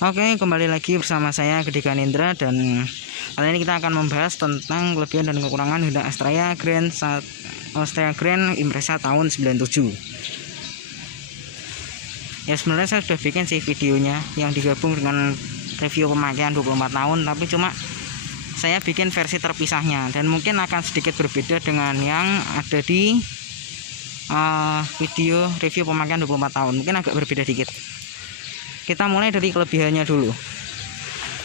Oke, kembali lagi bersama saya Gede Ganindra, dan kali ini kita akan membahas tentang kelebihan dan kekurangan Hyundai Astrea Grand Impreza tahun 97. Ya, sebenarnya saya sudah bikin sih videonya yang digabung dengan review pemakaian 24 tahun, tapi cuma saya bikin versi terpisahnya dan mungkin akan sedikit berbeda dengan yang ada di video review pemakaian 24 tahun. Mungkin agak berbeda dikit. Kita mulai dari kelebihannya dulu.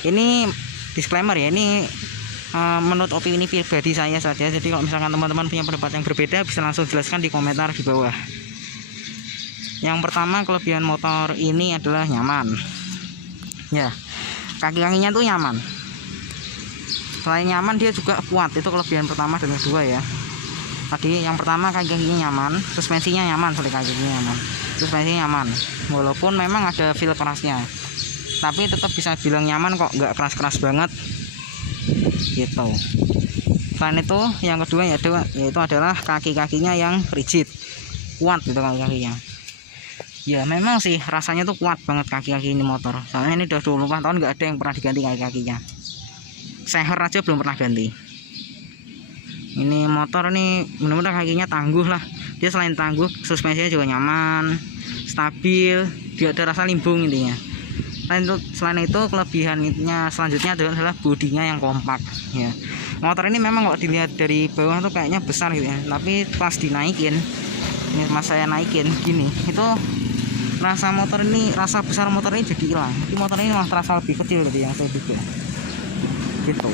Ini disclaimer ya, ini menurut opini pribadi saya saja. Jadi kalau misalkan teman-teman punya pendapat yang berbeda, bisa langsung jelaskan di komentar di bawah. Yang pertama, kelebihan motor ini adalah nyaman. Ya, kaki-kakinya tuh nyaman. Selain nyaman, dia juga kuat. Itu kelebihan pertama dan kedua ya. Tadi yang pertama, kaki-kakinya nyaman, suspensinya nyaman, kaki-kakinya nyaman. Suspensinya nyaman, walaupun memang ada feel kerasnya, tapi tetap bisa bilang nyaman kok, nggak keras-keras banget gitu. Selain itu, yang kedua yaitu adalah kaki-kakinya yang rigid, kuat gitu kaki-kakinya. Ya memang sih rasanya tuh kuat banget kaki-kaki ini motor. Soalnya ini udah 24 tahun nggak ada yang pernah diganti kaki-kakinya. Seher aja belum pernah ganti. Ini motor nih benar-benar kakinya tangguh lah. Dia selain tangguh, suspensinya juga nyaman, stabil, dia ada rasa limbung intinya. Selain itu kelebihannya selanjutnya adalah bodinya yang kompak ya. Motor ini memang kalau dilihat dari bawah tuh kayaknya besar gitu ya, tapi pas dinaikin, ini pas saya naikin gini, itu rasa besar motor ini jadi hilang. Jadi motor ini malah terasa lebih kecil dari yang saya pikir gitu.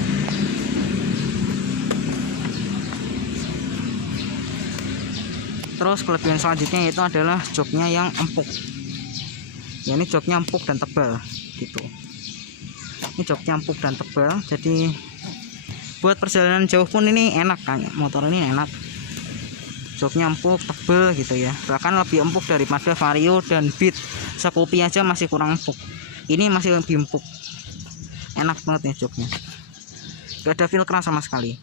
Terus kelebihan selanjutnya yaitu adalah joknya yang empuk. Ya, ini joknya empuk dan tebal gitu. Ini joknya empuk dan tebal, jadi buat perjalanan jauh pun ini enak kan. Motor ini enak. Joknya empuk, tebal gitu ya. Bahkan lebih empuk daripada Vario dan Beat. Scoopy aja masih kurang empuk. Ini masih lebih empuk. Enak banget nih joknya. Gak ada feel keras sama sekali.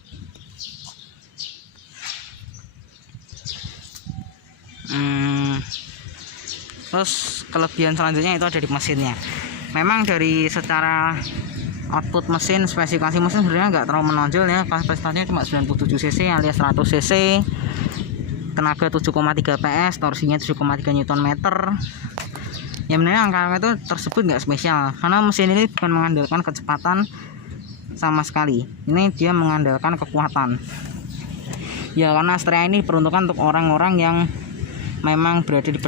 Terus kelebihan selanjutnya itu ada di mesinnya. Memang dari secara output mesin, spesifikasi mesin sebenarnya nggak terlalu menonjol ya. Kapasitasnya cuma 97 cc alias 100 cc, tenaga 7,3 PS, torsinya 7,3 Nm. Ya sebenarnya angka itu tersebut nggak spesial karena mesin ini bukan mengandalkan kecepatan sama sekali. Ini dia mengandalkan kekuatan. Ya karena Astrea ini peruntukan untuk orang-orang yang memang berada di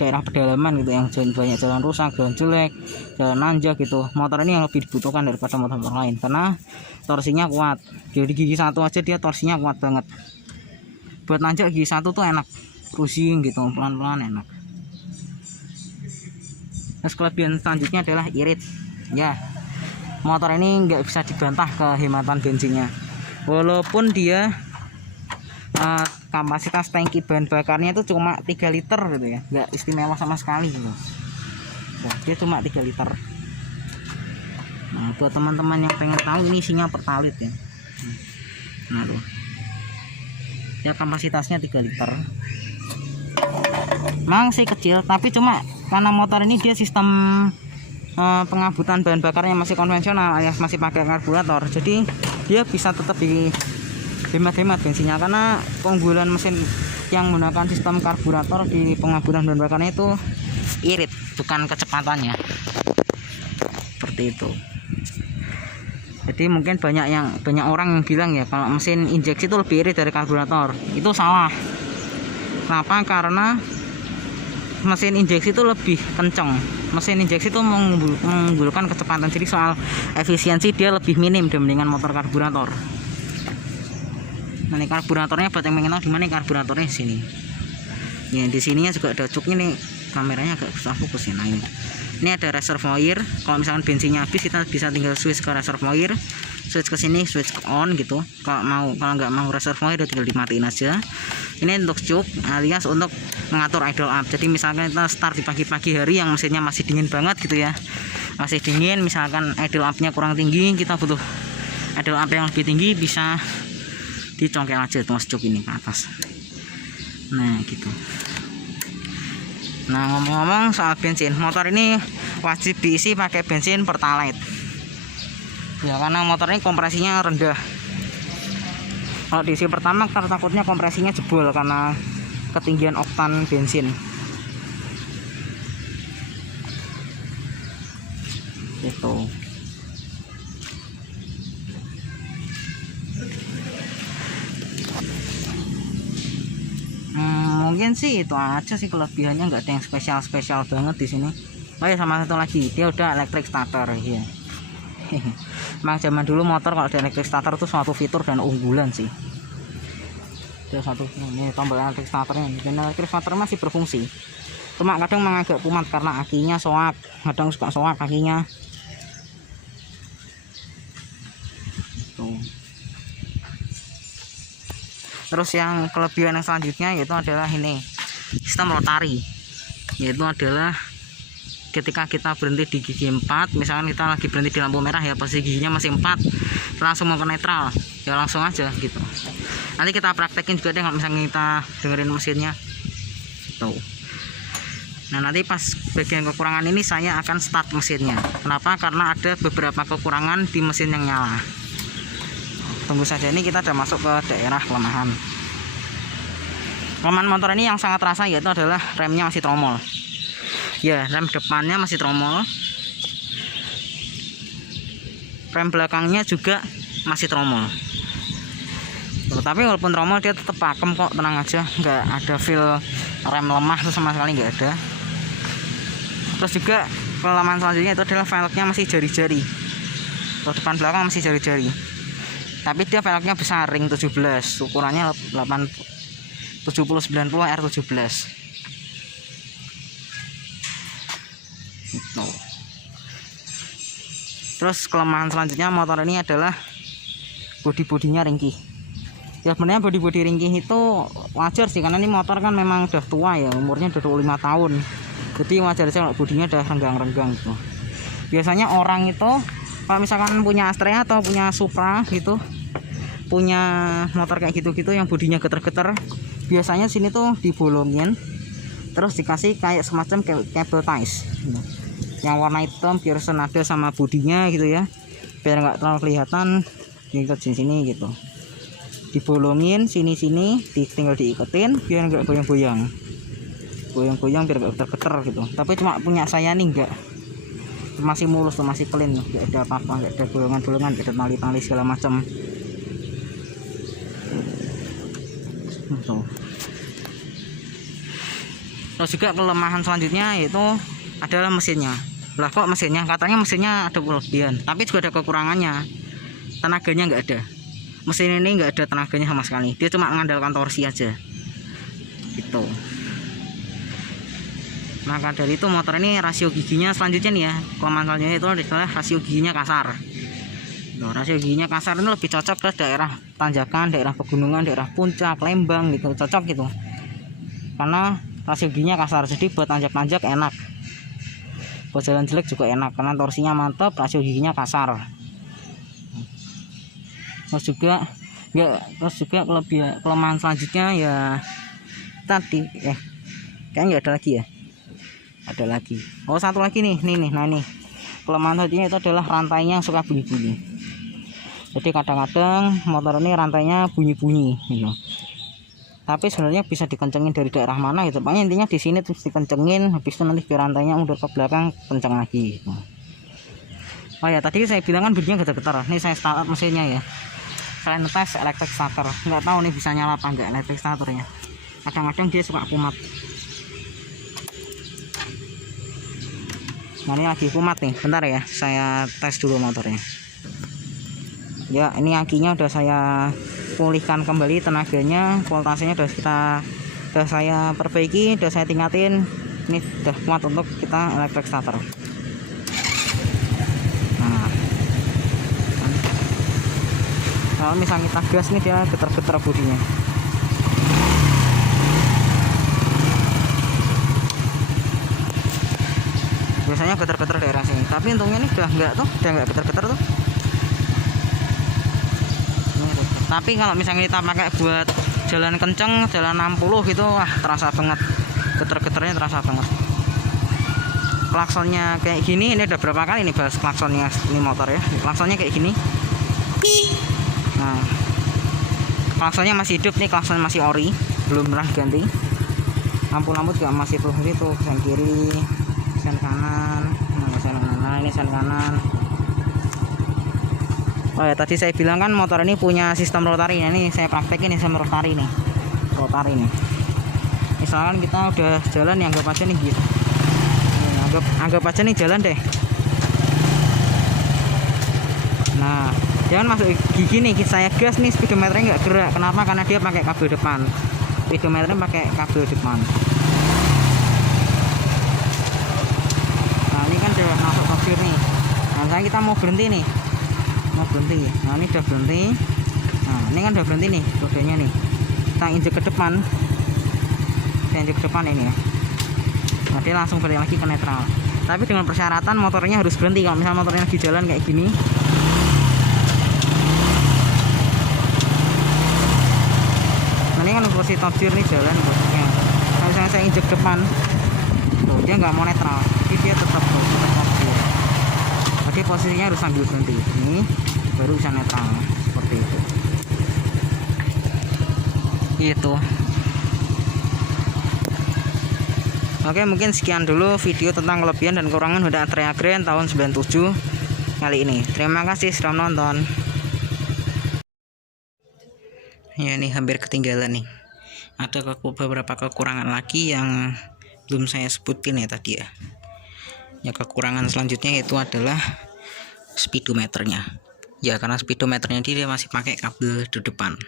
daerah pedalaman gitu, yang banyak jalan rusak, jalan jelek, jalan nanjak gitu. Motor ini yang lebih dibutuhkan daripada motor lain karena torsinya kuat. Jadi gigi satu aja dia torsinya kuat banget. Buat nanjak gigi satu tuh enak, cruising gitu, pelan-pelan enak. Terus kelebihan selanjutnya adalah irit. Ya, motor ini nggak bisa dibantah kehematan bensinnya. Walaupun dia kapasitas tangki bahan bakarnya itu cuma 3 liter gitu ya, nggak istimewa sama sekali gitu. Dia cuma 3 liter. Nah, buat teman-teman yang pengen tahu, ini isinya pertalit ya. Nah tuh, dia kapasitasnya 3 liter. Memang sih kecil, tapi cuma karena motor ini dia sistem pengabutan bahan bakarnya masih konvensional alias masih pakai karburator, jadi dia bisa tetap di hemat-hemat bensinnya, karena keunggulan mesin yang menggunakan sistem karburator di pengabutan bahan bakarnya itu irit, bukan kecepatannya. Seperti itu. Jadi mungkin banyak orang yang bilang ya kalau mesin injeksi itu lebih irit dari karburator. Itu salah. Kenapa? Karena mesin injeksi itu lebih kenceng. Mesin injeksi itu mengunggulkan kecepatan. Jadi soal efisiensi dia lebih minim dibandingkan motor karburator. Nah, ini karburatornya buat yang pengen tahu gimana karburatornya sini. Ya di sininya juga ada cuknya nih, kameranya agak susah fokus ya. Nah ini ada reservoir. Kalau misalkan bensinnya habis, kita bisa tinggal switch ke reservoir, switch ke sini, switch on gitu. Kalau nggak mau reservoir, udah tinggal dimatiin aja. Ini untuk cuk alias untuk mengatur idle up. Jadi misalkan kita start di pagi-pagi hari yang mesinnya masih dingin banget gitu ya, masih dingin, misalkan idle up-nya kurang tinggi, kita butuh idle up yang lebih tinggi, bisa dicongkel aja tuh cuk ini ke atas. Nah gitu. Nah ngomong-ngomong soal bensin, motor ini wajib diisi pakai bensin Pertalite ya, karena motor ini kompresinya rendah. Kalau diisi pertama takutnya kompresinya jebol karena ketinggian oktan bensin gitu. Mungkin sih itu aja sih kelebihannya, nggak ada yang spesial banget di sini. Oh ya, sama satu lagi, dia udah electric starter ya. Emang zaman dulu motor kalau ada electric starter itu suatu fitur dan unggulan sih. Ada satu ini tombol electric starternya, dan electric starter masih berfungsi. Cuma kadang memang agak kumat karena akinya soak, kadang suka soak kakinya. Tuh. Terus yang kelebihan yang selanjutnya yaitu adalah ini sistem rotari, yaitu adalah ketika kita berhenti di gigi 4, misalkan kita lagi berhenti di lampu merah ya, posisi giginya masih 4, langsung mau ke netral ya langsung aja gitu. Nanti kita praktekin juga deh kalau misalnya kita dengerin mesinnya tuh. Nah nanti pas bagian kekurangan ini saya akan start mesinnya. Kenapa? Karena ada beberapa kekurangan di mesin yang nyala. Tunggu saja, ini kita udah masuk ke daerah kelemahan. Kelemahan motor ini yang sangat terasa yaitu adalah remnya masih tromol ya, rem depannya masih tromol, rem belakangnya juga masih tromol. Tapi walaupun tromol dia tetap pakem kok, tenang aja, nggak ada feel rem lemah itu sama sekali nggak ada. Terus juga kelemahan selanjutnya itu adalah velgnya masih jari-jari, depan belakang masih jari-jari. Tapi dia velgnya besar, ring 17, ukurannya 7090 R17 gitu. Terus kelemahan selanjutnya motor ini adalah bodi-bodinya ringkih ya. Sebenarnya bodi-bodi ringkih itu wajar sih, karena ini motor kan memang udah tua ya, umurnya udah 25 tahun, jadi wajar sih kalau bodinya udah renggang-renggang gitu. Biasanya orang itu kalau misalkan punya Astrea atau punya Supra gitu, punya motor kayak gitu-gitu yang bodinya geter-geter, biasanya sini tuh dibolongin terus dikasih kayak semacam kabel ties yang warna hitam biar senada sama bodinya gitu ya, biar nggak terlalu kelihatan diikat di sini gitu. Dibolongin sini-sini, tinggal diiketin biar nggak goyang-goyang biar nggak geter-geter gitu. Tapi cuma punya saya nih enggak, masih mulus tuh, masih clean, nggak ada apa-apa, nggak ada bolongan-bolongan, nggak ada tali-tali segala macam. Terus juga kelemahan selanjutnya yaitu adalah mesinnya. Lah kok mesinnya, katanya mesinnya ada kelebihan, tapi juga ada kekurangannya, tenaganya nggak ada. Mesin ini nggak ada tenaganya sama sekali, dia cuma mengandalkan torsi aja gitu. Maka dari itu motor ini rasio giginya selanjutnya nih ya, kelemahan selanjutnya itu adalah rasio giginya kasar. Tuh, rasio giginya kasar ini lebih cocok ke daerah tanjakan, daerah pegunungan, daerah puncak, Lembang gitu, cocok gitu. Karena rasio giginya kasar, jadi buat nanjak-nanjak enak, buat jalan jelek juga enak karena torsinya mantap, rasio giginya kasar. Terus juga kelemahan selanjutnya ya tadi kayaknya nggak ada lagi ya, ada lagi. Oh satu lagi nih. Nah ini kelemahan selanjutnya itu adalah rantainya yang suka bunyi-bunyi. Jadi kadang-kadang motor ini rantainya bunyi-bunyi gitu. Tapi sebenarnya bisa dikencengin dari daerah mana gitu. Pokoknya intinya di sini terus dikencengin, habis itu nanti biar rantainya mundur ke belakang, kenceng lagi gitu. Oh ya, tadi saya bilang kan bunyinya getar-getar. Ini saya start mesinnya ya. Saya ngetes electric starter. Nggak tahu nih bisa nyala apa enggak electric starternya. Kadang-kadang dia suka kumat. Nah ini lagi kumat nih. Bentar ya, saya tes dulu motornya. Ya, ini akinya udah saya pulihkan kembali tenaganya, voltasenya udah saya perbaiki, udah saya tingkatin. Ini udah kuat untuk kita electric starter. Nah, kalau misalnya kita gas nih dia getar-getar bodinya. Biasanya getar-getar daerah sini, tapi untungnya ini udah nggak getar-getar tuh. Tapi kalau misalnya kita pakai buat jalan kenceng, jalan 60 gitu, wah terasa banget, getar-getarnya terasa banget. klaksonnya kayak gini. Ini udah berapa kali nih bahas klaksonnya ini motor ya. Klaksonnya kayak gini. Nah, klaksonnya masih hidup nih, klakson masih ori, belum pernah ganti. Lampu-lampu juga masih tuh itu, sen kiri, sen kanan, nah ini sen kanan. Oh ya, tadi saya bilang kan motor ini punya sistem rotari. Nah, ini saya praktekin sistem rotari nih. Rotari nih. Misalkan kita udah jalan yang anggap aja nih gitu. Anggap aja nih jalan deh. Nah, jangan masuk gigi nih, saya gas nih, speedometernya nggak gerak. Kenapa? Karena dia pakai kabel depan. Speedometernya pakai kabel depan. Nah, ini kan udah masuk tafsir nih. Nah, sekarang kita mau berhenti nih. Mau berhenti. Nah, ini udah berhenti. Nah, ini kan udah berhenti nih rodanya nih. Kita injek ke depan. Saya injek ke depan ini ya. Nah, dia langsung balik lagi ke netral. Tapi dengan persyaratan motornya harus berhenti. Kalau misalnya motornya lagi jalan kayak gini, nah ini kan posisi top gear nih jalan posisinya. Kalau misalnya saya injek depan, tuh, dia nggak mau netral, jadi dia tetap top gear. Jadi posisinya harus sambil berhenti. Ini baru bisa netral seperti itu. Gitu. Oke, mungkin sekian dulu video tentang kelebihan dan kekurangan Honda Atreya Grand tahun 97 kali ini. Terima kasih sudah menonton. Ya, ini hampir ketinggalan nih. Ada beberapa kekurangan lagi yang belum saya sebutin ya tadi ya. Ya, kekurangan selanjutnya itu adalah speedometernya. Ya, karena speedometernya dia masih pakai kabel di depan.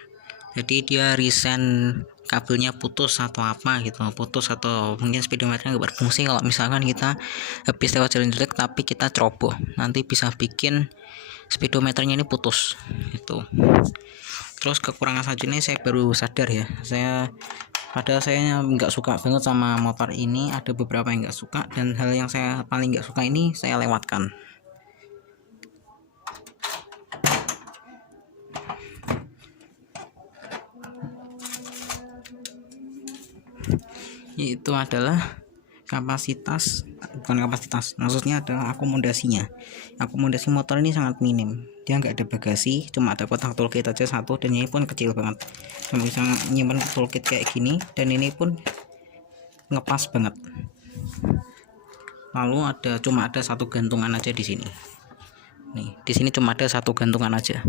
Jadi dia resign kabelnya putus atau apa gitu, putus atau mungkin speedometernya nggak berfungsi. Kalau misalkan kita habis lewat jalan jelek tapi kita ceroboh, nanti bisa bikin speedometernya ini putus itu. Terus kekurangan selanjutnya saya baru sadar ya, padahal saya nggak suka banget sama motor ini. Ada beberapa yang nggak suka, dan hal yang saya paling nggak suka ini saya lewatkan. Itu adalah bukan kapasitas, maksudnya adalah akomodasinya. Akomodasi motor ini sangat minim, dia nggak ada bagasi, cuma ada kotak toolkit aja satu, dan ini pun kecil banget, cuma bisa nyimpan toolkit kayak gini, dan ini pun ngepas banget. Lalu cuma ada satu gantungan aja di sini. Nih, di sini cuma ada satu gantungan aja.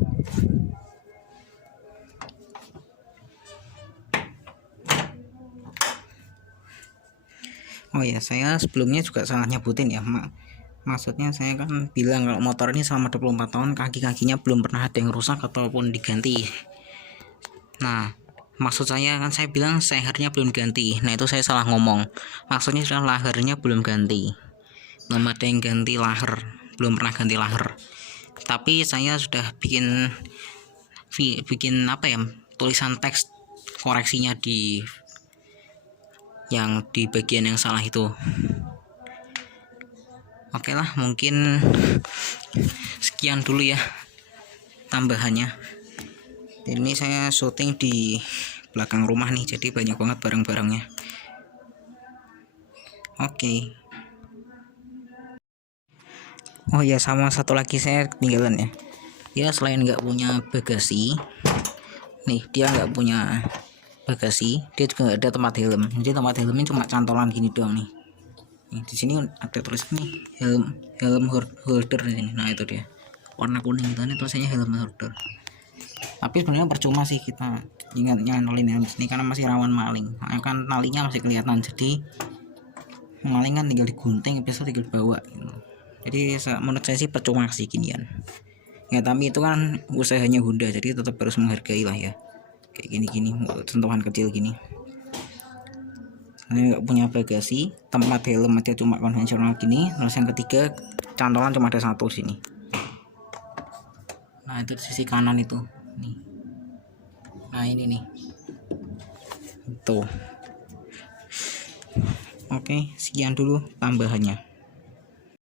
Oh ya, saya sebelumnya juga salah nyebutin ya, maksudnya saya kan bilang kalau motor ini selama 24 tahun kaki-kakinya belum pernah ada yang rusak ataupun diganti. Nah, maksud saya kan saya bilang sehernya belum ganti. Nah, itu saya salah ngomong. Maksudnya sudah lahernya belum ganti. Belum ada yang ganti laher, belum pernah ganti laher. Tapi saya sudah bikin apa ya, tulisan teks koreksinya di bagian yang salah itu. Oke lah, mungkin sekian dulu ya tambahannya. Ini saya syuting di belakang rumah nih, jadi banyak banget barang-barangnya. Oke. Oh ya, sama satu lagi saya ketinggalan ya. Dia selain nggak punya bagasi, nih dia nggak punya bagasi, dia juga nggak ada tempat helm. Jadi tempat helmnya cuma cantolan gini doang nih. Di sini ada tulis nih helm holder ini. Nah, itu dia warna kuning itu, ini tulisannya helm holder. Tapi sebenarnya percuma sih kita nyantolin helm ini karena masih rawan maling. Nah, kan talinya masih kelihatan, jadi maling kan tinggal digunting, biasa tinggal bawa gitu. Jadi menurut saya sih percuma sih ginian ya, tapi itu kan usahanya Honda, jadi tetap harus menghargai lah ya. Kayak gini-gini sentuhan kecil gini. Ini nggak punya bagasi, tempat helm aja cuma konvensional gini. Terus yang ketiga, cantolan cuma ada satu sini. Nah, itu di sisi kanan itu nih. Nah, ini nih tuh. Oke, sekian dulu tambahannya.